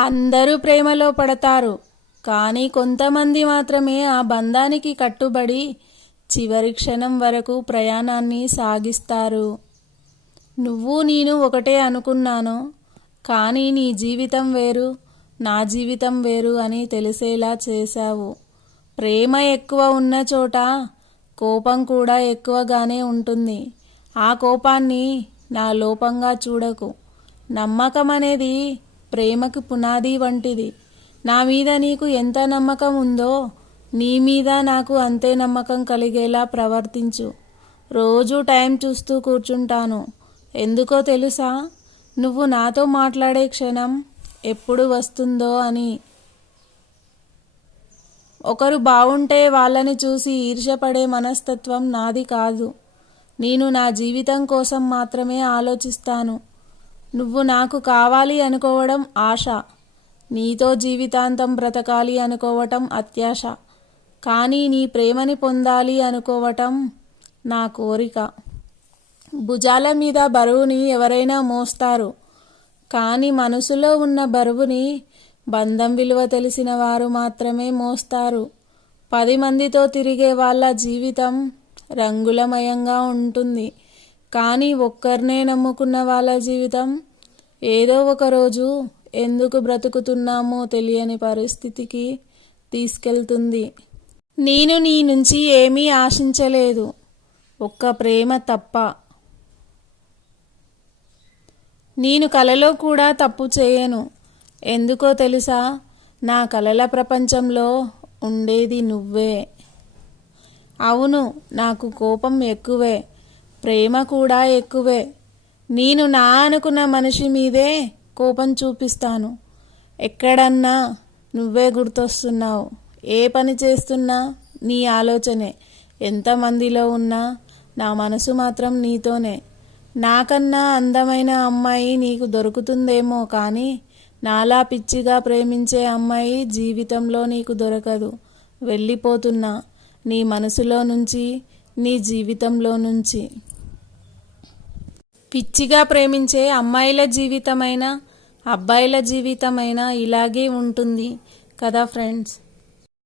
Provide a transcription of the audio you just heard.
అందరూ ప్రేమలో పడతారు, కానీ కొంతమంది మాత్రమే ఆ బంధానికి కట్టుబడి చివరి క్షణం వరకు ప్రయాణాన్ని సాగిస్తారు. నువ్వు నేను ఒకటే అనుకున్నాను, కానీ నీ జీవితం వేరు, నా జీవితం వేరు అని తెలిసేలా చేశావు. ప్రేమ ఎక్కువ ఉన్న చోట కోపం కూడా ఎక్కువగానే ఉంటుంది. ఆ కోపాన్ని నా లోపంగా చూడకు. నమ్మకం అనేది ప్రేమకి పునాది వంటిది. నా మీద నీకు ఎంత నమ్మకం ఉందో నీ మీద నాకు అంతే నమ్మకం కలిగేలా ప్రవర్తించు. రోజు టైం చూస్తూ కూర్చుంటాను. ఎందుకో తెలుసా? నువ్వు నాతో మాట్లాడే క్షణం ఎప్పుడు వస్తుందో అని. ఒకరు బావుంటే వాళ్ళని చూసి ఈర్ష్యపడే మనస్తత్వం నాది కాదు. నేను నా జీవితం కోసం మాత్రమే ఆలోచిస్తాను. నువ్వు నాకు కావాలి అనుకోవడం ఆశ, నీతో జీవితాంతం బ్రతకాలి అనుకోవటం అత్యాశ. కానీ నీ ప్రేమని పొందాలి అనుకోవటం నా కోరిక. భుజాల మీద బరువుని ఎవరైనా మోస్తారు, కానీ మనసులో ఉన్న బరువుని బంధం విలువ తెలిసిన వారు మాత్రమే మోస్తారు. 10 మందితో తిరిగే వాళ్ళ జీవితం రంగులమయంగా ఉంటుంది, కానీ ఒక్కరినే నమ్ముకున్న వాళ్ళ జీవితం ఏదో ఒక రోజు ఎందుకు బ్రతుకుతున్నామో తెలియని పరిస్థితికి తీసుకెళ్తుంది. నేను నీ నుంచి ఏమీ ఆశించలేదు, ఒక్క ప్రేమ తప్ప. నేను కలలో కూడా తప్పు చేయను. ఎందుకో తెలుసా? నా కలల ప్రపంచంలో ఉండేది నువ్వే. అవును, నాకు కోపం ఎక్కువే, ప్రేమ కూడా ఎక్కువే. నేను నా అనుకున్న మనిషి మీదే కోపం చూపిస్తాను. ఎక్కడన్నా నువ్వే గుర్తొస్తున్నావు. ఏ పని చేస్తున్నా నీ ఆలోచనే. ఎంతమందిలో ఉన్నా నా మనసు మాత్రం నీతోనే. నాకన్నా అందమైన అమ్మాయి నీకు దొరుకుతుందేమో, కానీ నాలా పిచ్చిగా ప్రేమించే అమ్మాయి జీవితంలో నీకు దొరకదు. వెళ్ళిపోతున్నా నీ మనసులో నుంచి, నీ జీవితంలో నుంచి. పిచ్చిగా ప్రేమించే అమ్మాయిల జీవితమైనా అబ్బాయిల జీవితమైనా ఇలాగే ఉంటుంది కదా ఫ్రెండ్స్.